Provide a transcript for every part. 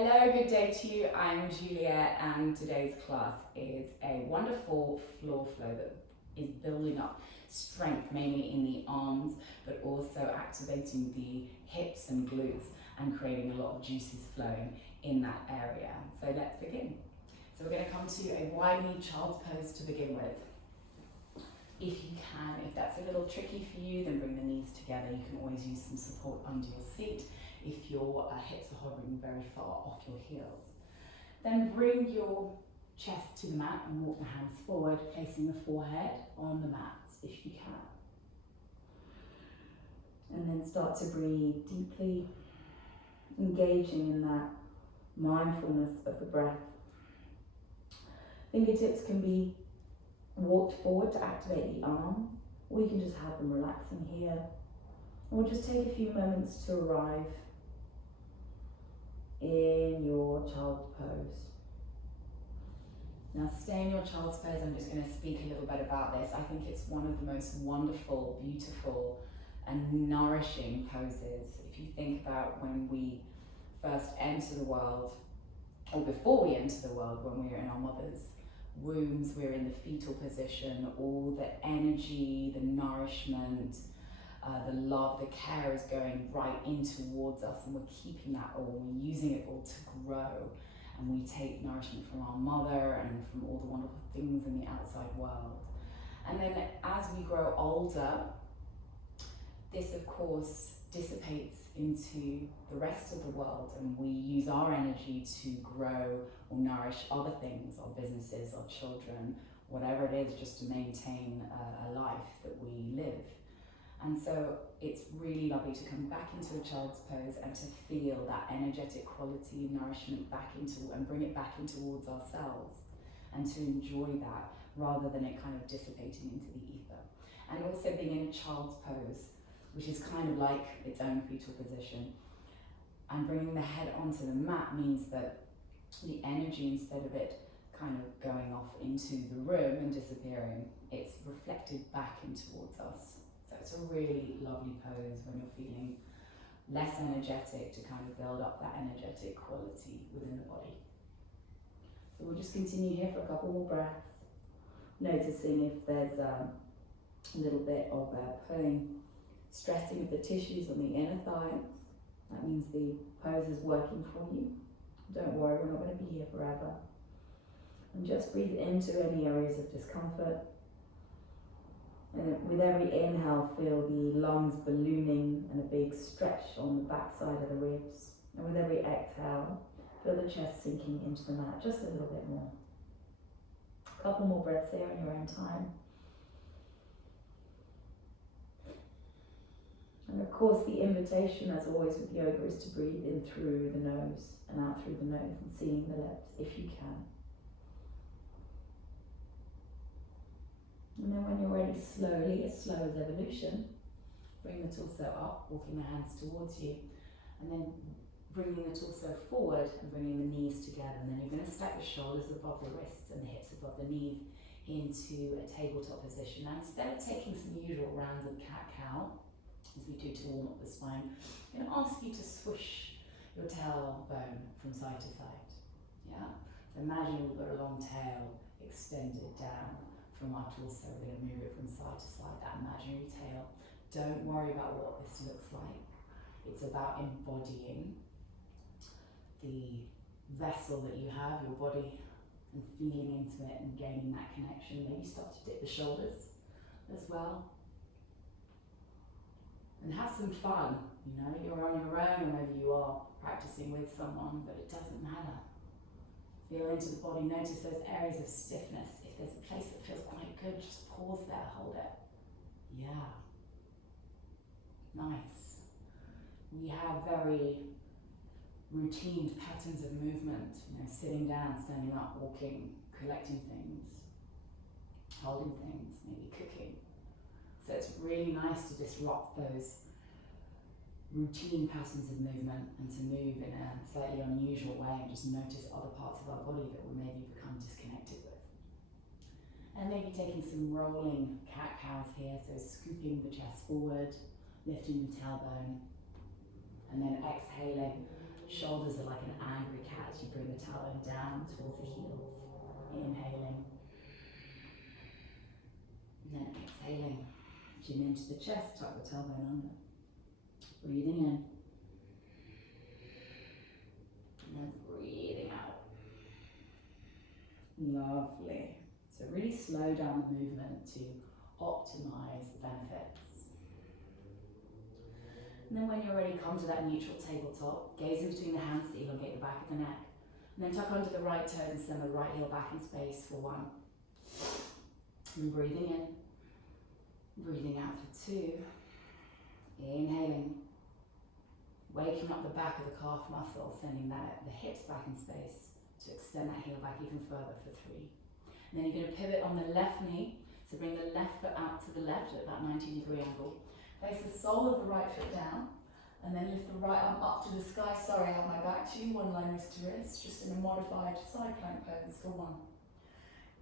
Hello, good day to you. I'm Juliet, and today's class is a wonderful floor flow that is building up strength, mainly in the arms, but also activating the hips and glutes and creating a lot of juices flowing in that area. So let's begin. So we're going to come to a wide knee child's pose to begin with. If you can, if that's a little tricky for you, then bring the knees together. You can always use some support under your seat if your hips are hovering very far off your heels. Then bring your chest to the mat and walk the hands forward, placing the forehead on the mat if you can. And then start to breathe deeply, engaging in that mindfulness of the breath. Fingertips can be walked forward to activate the arm, or you can just have them relaxing here. And we'll just take a few moments to arrive in your child's pose. Now stay in your child's pose. I'm just going to speak a little bit about this. I think it's one of the most wonderful, beautiful and nourishing poses. If you think about when we first enter the world, or before we enter the world, when we're in our mother's wombs, we're in the fetal position, all the energy, the nourishment, the love, the care is going right in towards us, and we're keeping that all, we're using it all to grow, and we take nourishment from our mother and from all the wonderful things in the outside world. And then as we grow older, this of course dissipates into the rest of the world, and we use our energy to grow or nourish other things, our businesses, our children, whatever it is, just to maintain a life that we live. And so it's really lovely to come back into a child's pose and to feel that energetic quality, nourishment back into, and bring it back in towards ourselves, and to enjoy that rather than it kind of dissipating into the ether. And also being in a child's pose, which is kind of like its own fetal position, and bringing the head onto the mat means that the energy, instead of it kind of going off into the room and disappearing, it's reflected back in towards us. So it's a really lovely pose when you're feeling less energetic, to kind of build up that energetic quality within the body. So we'll just continue here for a couple more breaths, noticing if there's a little bit of pulling, stressing of the tissues on the inner thighs. That means the pose is working for you. Don't worry, we're not going to be here forever. And just breathe into any areas of discomfort. And with every inhale, feel the lungs ballooning and a big stretch on the back side of the ribs. And with every exhale, feel the chest sinking into the mat just a little bit more. A couple more breaths here in your own time. And of course, the invitation, as always with yoga, is to breathe in through the nose and out through the nose, and seeing the lips if you can. And then when you're ready, slowly, as slow as evolution, bring the torso up, walking the hands towards you, and then bringing the torso forward and bringing the knees together. And then you're going to stack the shoulders above the wrists and the hips above the knees into a tabletop position. Now, instead of taking some usual rounds of cat-cow, as we do to warm up the spine, I'm going to ask you to swoosh your tailbone from side to side. Yeah? So imagine we've got a long tail extended down from our torso. We're going to move it from side to side, that imaginary tail. Don't worry about what this looks like. It's about embodying the vessel that you have, your body, and feeling into it and gaining that connection. Maybe start to dip the shoulders as well. And have some fun. You know, you're on your own, or maybe you are practicing with someone, but it doesn't matter. Feel into the body, notice those areas of stiffness. If there's a place that feels quite good, just pause there, hold it. Yeah. Nice. We have very routine patterns of movement, you know, sitting down, standing up, walking, collecting things, holding things, maybe cooking. So it's really nice to disrupt those routine patterns of movement and to move in a slightly unusual way, and just notice other parts of our body that we maybe become disconnected with. And maybe taking some rolling cat-cows here, so scooping the chest forward, lifting the tailbone, and then exhaling. Shoulders are like an angry cat. as you bring the tailbone down towards the heel. Inhaling. And then exhaling. Chin into the chest, tuck the tailbone under. Breathing in. And then breathing out. Lovely. So really slow down the movement to optimize the benefits. And then when you're ready, come to that neutral tabletop. Gaze in between the hands to elongate the back of the neck. And then tuck under the right toes and send the right heel back in space for 1. And breathing in. Breathing out for 2. Inhaling. Waking up the back of the calf muscle, sending the hips back in space to extend that heel back even further for 3. And then you're going to pivot on the left knee. So bring the left foot out to the left at that 90-degree angle. Place the sole of the right foot down. And then lift the right arm up to the sky. Sorry, I have my back to you. 1 line wrist to wrist. Just in a modified side plank pose for 1.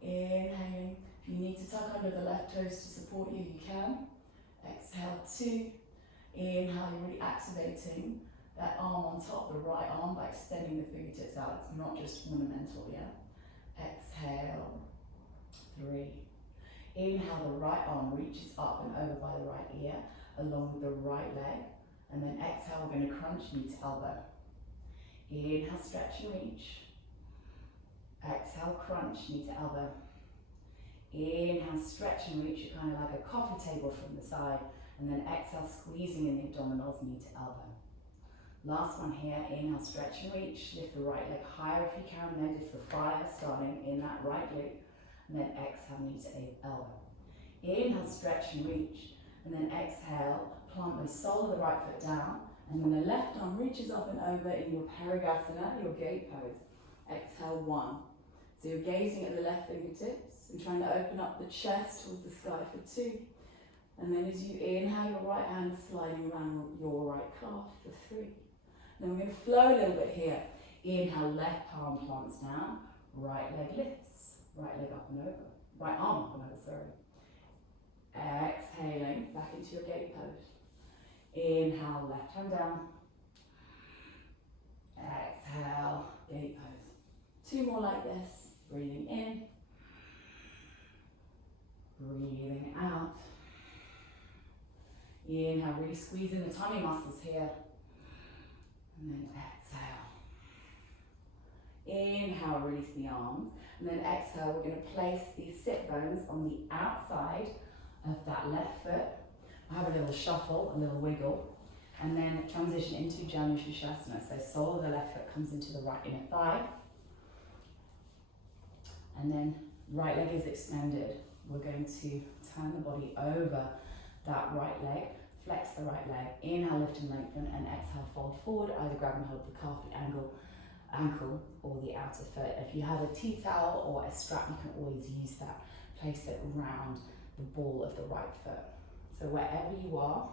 Inhaling. If you need to tuck under the left toes to support you, you can. Exhale, 2. Inhale, you're really activating that arm on top, the right arm, by extending the fingertips out. It's not just ornamental, yeah? Exhale, 3. Inhale, the right arm reaches up and over by the right ear, along with the right leg. And then exhale, we're going to crunch knee to elbow. Inhale, stretch and reach. Exhale, crunch knee to elbow. Inhale, stretch and reach. You're kind of like a coffee table from the side. And then exhale, squeezing in the abdominals, knee to elbow. Last one here, inhale, stretch and reach. Lift the right leg higher if you can. Notice the fire starting in that right glute. And then exhale, knee to elbow. Inhale, stretch and reach. And then exhale, plant the sole of the right foot down. And then the left arm reaches up and over in your Parigasana, your gate pose. Exhale, 1. So you're gazing at the left fingertips and trying to open up the chest towards the sky for 2. And then as you inhale, your right hand is sliding around your right calf for 3. Then we're going to flow a little bit here. Inhale, left palm plants down, right leg lifts, right leg up and over, right arm up and over, sorry. Exhaling, back into your gate pose. Inhale, left hand down. Exhale, gate pose. 2 more like this. Breathing in. Breathing out. Inhale, really squeezing the tummy muscles here. And then exhale. Inhale, release the arms. And then exhale, we're going to place the sit bones on the outside of that left foot. We'll have a little shuffle, a little wiggle. And then transition into Janushirshasana. So sole of the left foot comes into the right inner thigh. And then right leg is extended. We're going to turn the body over that right leg, flex the right leg, inhale, lift and lengthen, and exhale, fold forward, either grab and hold the calf, the ankle, or the outer foot. If you have a tea towel or a strap, you can always use that. Place it around the ball of the right foot. So wherever you are,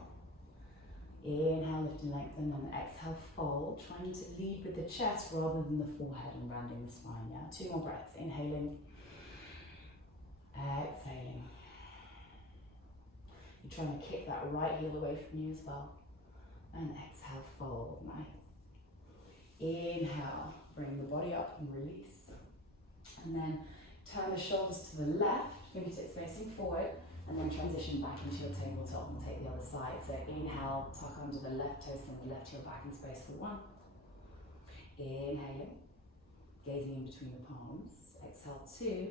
inhale, lift and lengthen, and exhale, fold, trying to lead with the chest rather than the forehead and rounding the spine, yeah? 2 more breaths, inhaling, exhaling. You're trying to kick that right heel away from you as well. And exhale, fold, nice. Inhale, bring the body up and release. And then turn the shoulders to the left, fingertips facing forward, and then transition back into your tabletop and take the other side. So inhale, tuck under the left toes and the left heel back in space for 1. Inhaling, gazing in between the palms. Exhale, 2.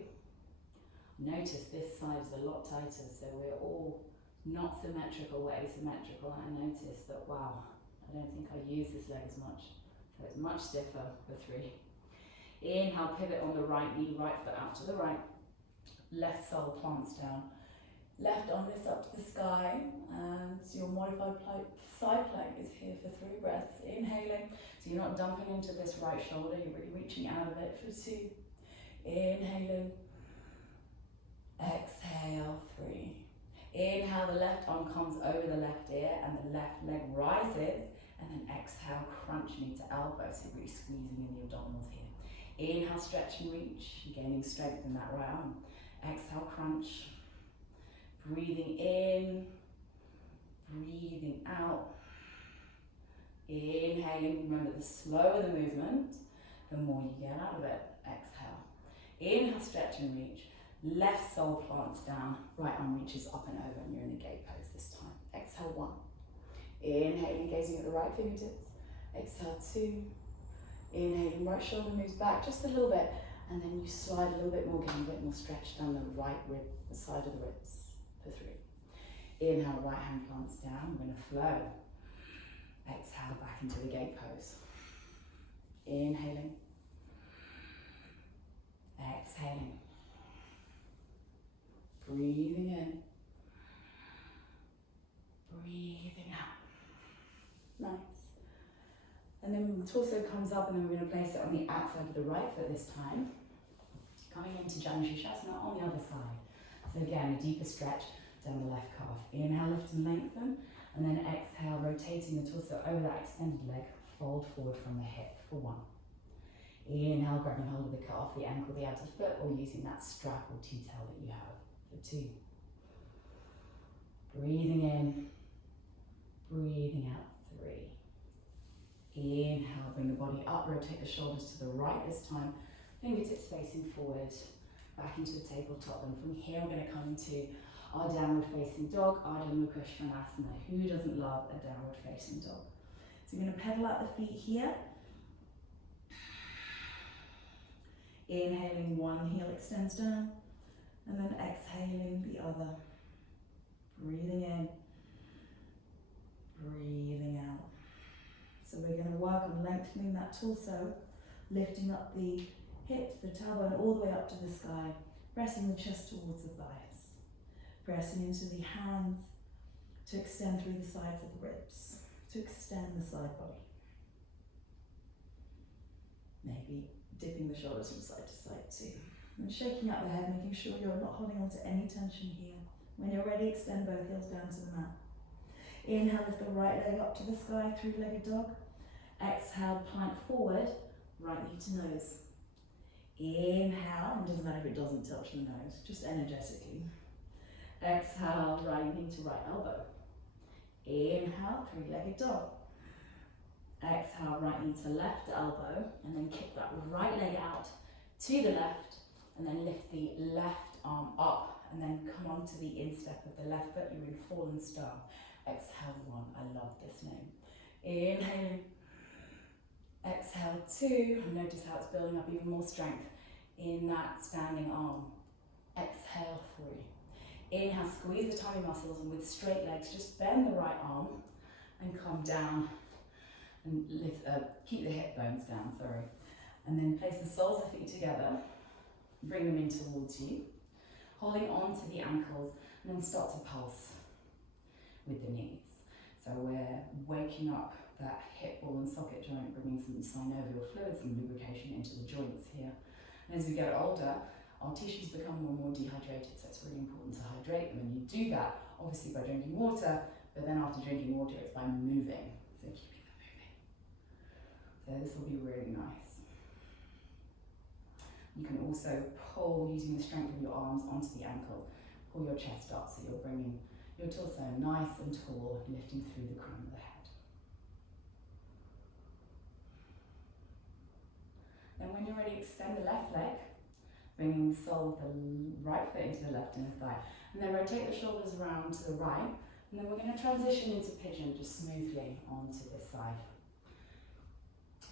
Notice this side is a lot tighter, so we're all not symmetrical, we're asymmetrical, and I noticed that, wow, I don't think I use this leg as much. So it's much stiffer for 3. Inhale, pivot on the right knee, right foot out to the right. Left sole plants down. Left arm lifts up to the sky, and your modified side plank is here for 3 breaths. Inhaling, so you're not dumping into this right shoulder, you're really reaching out of it for 2. Inhaling. Exhale, 3. Inhale, the left arm comes over the left ear and the left leg rises, and then exhale, crunch knee to elbow, so really squeezing in the abdominals here. Inhale, stretch and reach, gaining strength in that right arm. Exhale, crunch. Breathing in, breathing out. Inhaling, remember the slower the movement, the more, you get out of it. Exhale. Inhale, stretch and reach. Left sole plants down, right arm reaches up and over, and you're in a gate pose this time. Exhale, 1. Inhaling, gazing at the right fingertips. Exhale, 2. Inhaling, right shoulder moves back just a little bit, and then you slide a little bit more, getting a bit more stretch down the right rib, the side of the ribs, for 3. Inhale, right hand plants down, we're going to flow. Exhale, back into the gate pose. Inhaling. Exhaling. Breathing in. Breathing out. Nice. And then the torso comes up, and then we're going to place it on the outside of the right foot this time. Coming into Janushirshasana on the other side. So again, a deeper stretch down the left calf. Inhale, lift and lengthen. And then exhale, rotating the torso over that extended leg. Fold forward from the hip for 1. Inhale, grabbing hold of the calf, the ankle, the outer foot, or using that strap or T-tail that you have for 2. Breathing in. Breathing out, 3. Inhale, bring the body up, rotate the shoulders to the right this time. Fingertips facing forward, back into a tabletop. And from here, we're going to come into our downward facing dog, Ardha Mukha Svanasana. Who doesn't love a downward facing dog? So you're going to pedal out the feet here. Inhaling, one heel extends down, and then exhaling the other. Breathing in, breathing out. So we're going to work on lengthening that torso, lifting up the hips, the tailbone, all the way up to the sky, pressing the chest towards the thighs, pressing into the hands to extend through the sides of the ribs, to extend the side body. Maybe dipping the shoulders from side to side too. And shaking out the head, making sure you're not holding on to any tension here. When you're ready, extend both heels down to the mat. Inhale, lift the right leg up to the sky, 3-legged dog. Exhale, plank forward, right knee to nose. Inhale, and it doesn't matter if it doesn't touch the nose, just energetically. Exhale, right knee to right elbow. Inhale, 3-legged dog. Exhale, right knee to left elbow, and then kick that right leg out to the left, and then lift the left arm up, and then come onto the instep of the left foot. You're in fallen star. Exhale, 1. I love this name. Inhaling. Exhale, 2. And notice how it's building up even more strength in that standing arm. Exhale, 3. Inhale, squeeze the tummy muscles, and with straight legs, just bend the right arm and come down and lift, keep the hip bones down, and then place the soles of feet together, bring them in towards you, holding on to the ankles, and then start to pulse with the knees. So we're waking up that hip ball and socket joint, bringing some synovial fluid, some lubrication into the joints here. And as we get older, our tissues become more and more dehydrated, so it's really important to hydrate them. And you do that, obviously, by drinking water, but then after drinking water, it's by moving. So keeping them moving. So this will be really nice. You can also pull, using the strength of your arms, onto the ankle. Pull your chest up, so you're bringing your torso nice and tall, lifting through the crown of the head. Then when you're ready, extend the left leg, bringing the sole of the right foot into the left inner thigh. And then rotate the shoulders around to the right. And then we're going to transition into pigeon just smoothly onto this side.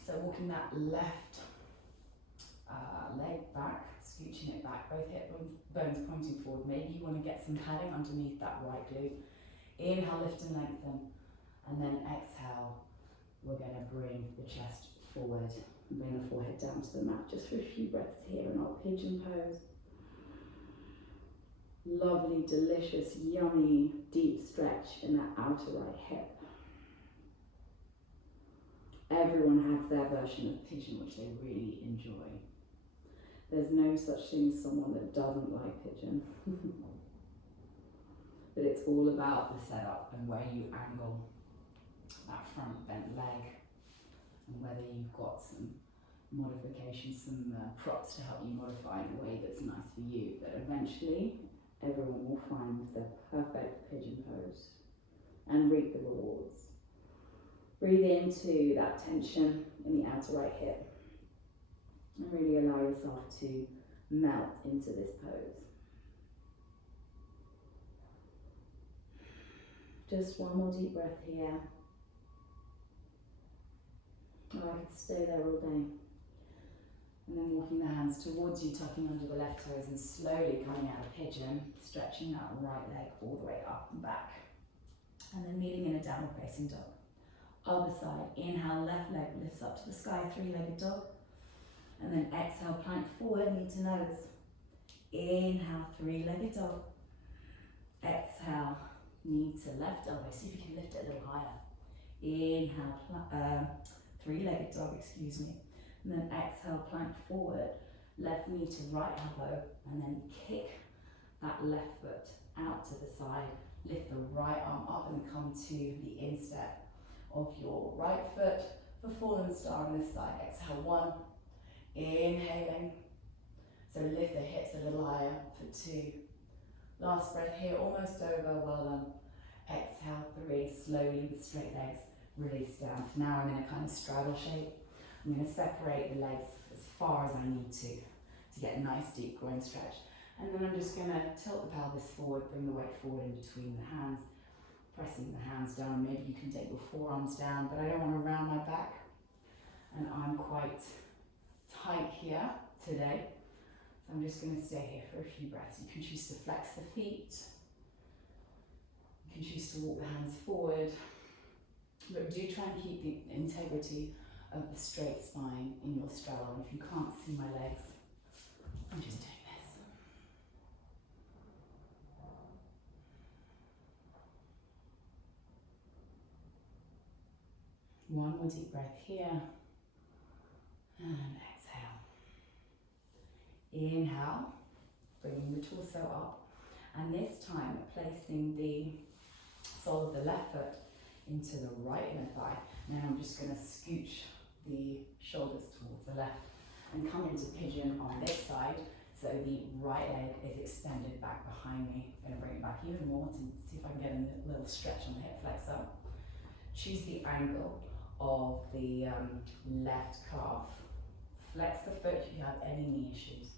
So walking that left leg back, scooching it back, both hip bones pointing forward. Maybe you want to get some padding underneath that right glute. Inhale, lift and lengthen, and then exhale, we're going to bring the chest forward and bring the forehead down to the mat just for a few breaths here in our pigeon pose. Lovely, delicious, yummy, deep stretch in that outer right hip. Everyone has their version of pigeon which they really enjoy. There's no such thing as someone that doesn't like pigeon. But it's all about the setup and where you angle that front bent leg, and whether you've got some modifications, some props to help you modify in a way that's nice for you. But eventually, everyone will find the perfect pigeon pose and reap the rewards. Breathe into that tension in the outer right hip. yourself to melt into this pose. Just one more deep breath here. Or I could stay there all day. And then walking the hands towards you, tucking under the left toes and slowly coming out of pigeon, stretching that right leg all the way up and back. And then meeting in a downward facing dog. Other side, inhale, left leg lifts up to the sky, three-legged dog. And then exhale, plank forward, knee to nose. Inhale, three-legged dog. Exhale, knee to left elbow. See if you can lift it a little higher. Inhale, three-legged dog, excuse me. And then exhale, plank forward, left knee to right elbow, and then kick that left foot out to the side. Lift the right arm up and come to the instep of your right foot for fallen star on this side. Exhale, one. Inhaling. So lift the hips a little higher for two. Last breath here, almost over, well done. Exhale, three. Slowly with straight legs, release down. So now I'm in a kind of straddle shape. I'm going to separate the legs as far as I need to get a nice deep groin stretch. And then I'm just going to tilt the pelvis forward, bring the weight forward in between the hands, pressing the hands down. Maybe you can take your forearms down, but I don't want to round my back. And I'm quite tight here today. So I'm just going to stay here for a few breaths. You can choose to flex the feet. You can choose to walk the hands forward. But do try and keep the integrity of the straight spine in your straddle. And if you can't see my legs, I'm just doing this. One more deep breath here. And exhale. Inhale, bringing the torso up. And this time, placing the sole of the left foot into the right inner thigh. And then I'm just going to scooch the shoulders towards the left and come into pigeon on this side, so the right leg is extended back behind me. I'm going to bring it back even more to see if I can get a little stretch on the hip flexor. Choose the angle of the left calf. Flex the foot if you have any knee issues.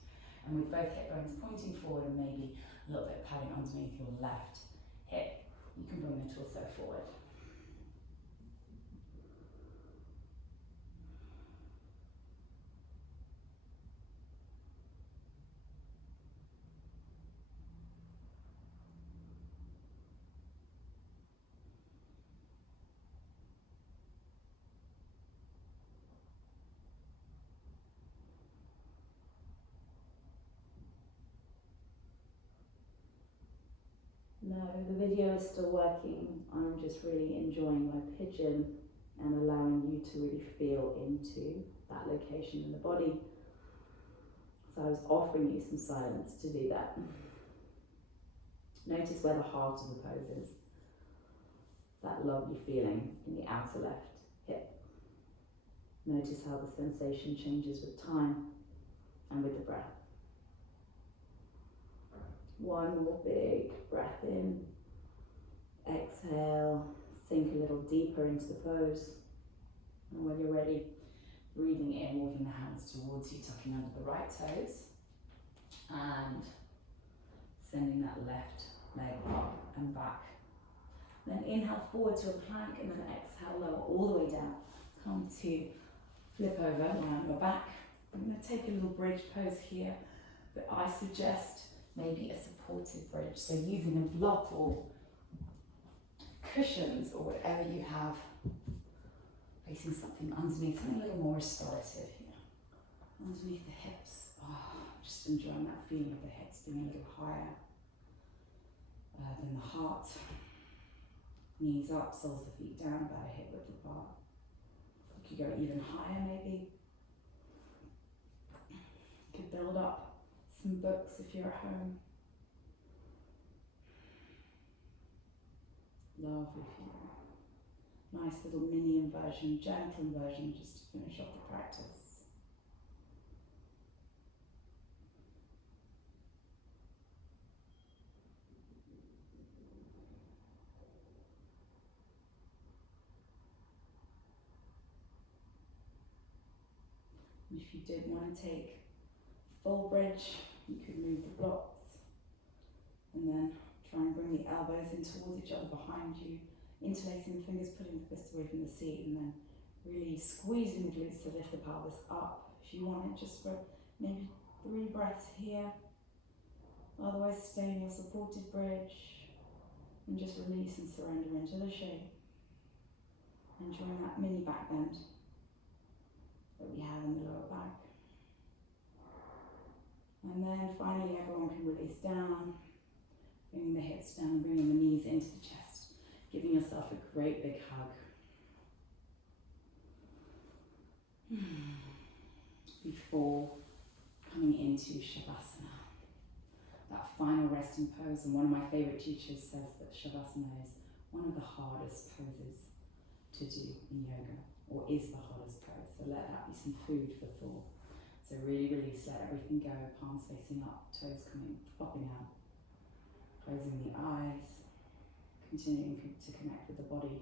And with both hip bones pointing forward and maybe a little bit padding underneath your left hip, you can bring the torso forward. No, the video is still working. I'm just really enjoying my pigeon and allowing you to really feel into that location in the body. So I was offering you some silence to do that. Notice where the heart of the pose is. That lovely feeling in the outer left hip. Notice how the sensation changes with time and with the breath. One more big breath in. Exhale, sink a little deeper into the pose. And when you're ready, breathing in, walking the hands towards you, tucking under the right toes. And sending that left leg up and back. Then inhale forward to a plank and then exhale lower all the way down. Come to flip over, lie on your back. I'm going to take a little bridge pose here, but I suggest maybe a supportive bridge. So using a block or cushions or whatever you have, placing something underneath, something a little more restorative here. Underneath the hips. Just enjoying that feeling of the hips being a little higher than the heart. Knees up, soles of the feet down, about a hip width apart. You could go even higher maybe. You could build up some books if you're at home. Lovely feeling. Nice little mini inversion, gentle inversion, just to finish off the practice. If you did want to take full bridge, you could move the blocks and then try and bring the elbows in towards each other behind you, interlacing the fingers, pulling the fists away from the seat, and then really squeezing the glutes to lift the pelvis up. If you want it, just for maybe 3 breaths here. Otherwise, stay in your supported bridge and just release and surrender into the shape. Enjoying that mini back bend that we have in the lower back. And then finally, everyone can release down, bringing the hips down, bringing the knees into the chest, giving yourself a great big hug. Before coming into Shavasana, that final resting pose. And one of my favorite teachers says that Shavasana is one of the hardest poses to do in yoga, or is the hardest pose. So let that be some food for thought. So really release, let everything go, palms facing up, toes flopping out, closing the eyes, continuing to connect with the body,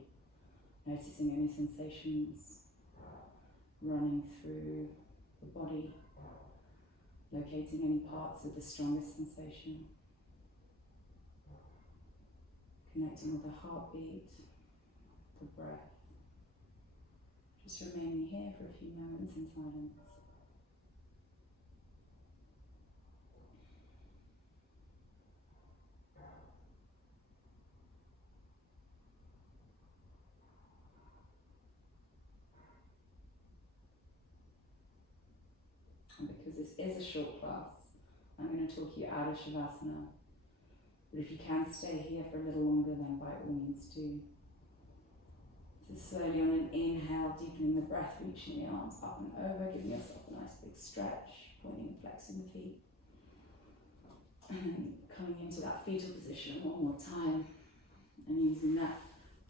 noticing any sensations running through the body, locating any parts with the strongest sensation, connecting with the heartbeat, the breath, just remaining here for a few moments in silence. And because this is a short class, I'm going to talk you out of Shavasana. But if you can stay here for a little longer, then by all means do. So slowly on an inhale, deepening the breath, reaching the arms up and over, giving yourself a nice big stretch, pointing and flexing the feet. And then coming into that fetal position one more time, and using that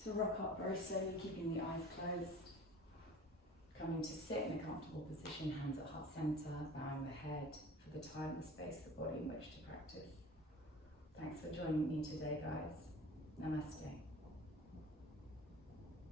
to rock up very slowly, keeping the eyes closed. Coming to sit in a comfortable position, hands at heart center, bowing the head for the time and space, the body in which to practice. Thanks for joining me today, guys. Namaste.